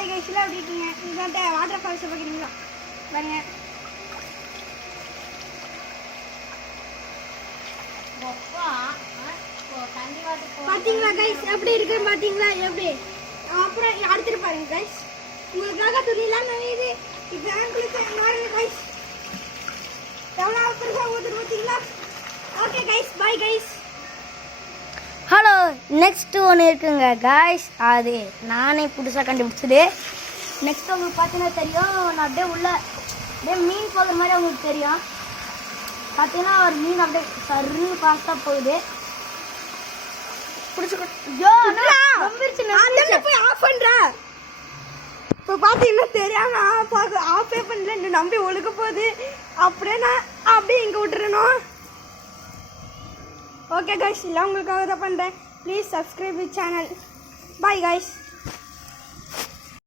Hi கைஸ்லாம் எப்படி இருக்கீங்க? இங்கே வாட்டர் ஃபால்ஸை பார்க்குறீங்களா? பாருங்க. பார்த்தீங்களா கைஸ் எப்படி இருக்குன்னு பார்த்தீங்களா? எப்படி அப்புறம் அடுத்துட்டு பாருங்க கைஸ். உங்களுக்காக துணிலாம் நனையுது. இப்போ ஆங்கிளுக்கு பாருங்க கைஸ். எவ்வளோ பெருசாக ஊற்றுட்டு பார்த்தீங்களா? Okay guys, bye guys. Hello, next ஒன்று இருக்குங்க காய்ஸ். அது நானே புதுசாக கண்டுபிடிச்சது. நெக்ஸ்ட் உங்களுக்கு பார்த்தீங்கன்னா தெரியும், நான் அப்படியே அப்படியே மீன் போகிற மாதிரி உங்களுக்கு தெரியும். பார்த்தீங்கன்னா ஒரு மீன் அப்படியே சர்ன்னு ஃபாஸ்ட்டாக போகுது. போய் ஆஃப் பண்ணுறேன். இப்போ பார்த்தீங்கன்னா தெரியாம ஆஃபே பண்ணல. இந்த நம்பி ஒழுக்க போகுது. அப்படியே நான் அப்படியே இங்கே விட்டுறணும். ஓகே கைஸ், இல்லை உங்களுக்காக தான் பண்ணுறேன். Please subscribe the channel. Bye guys.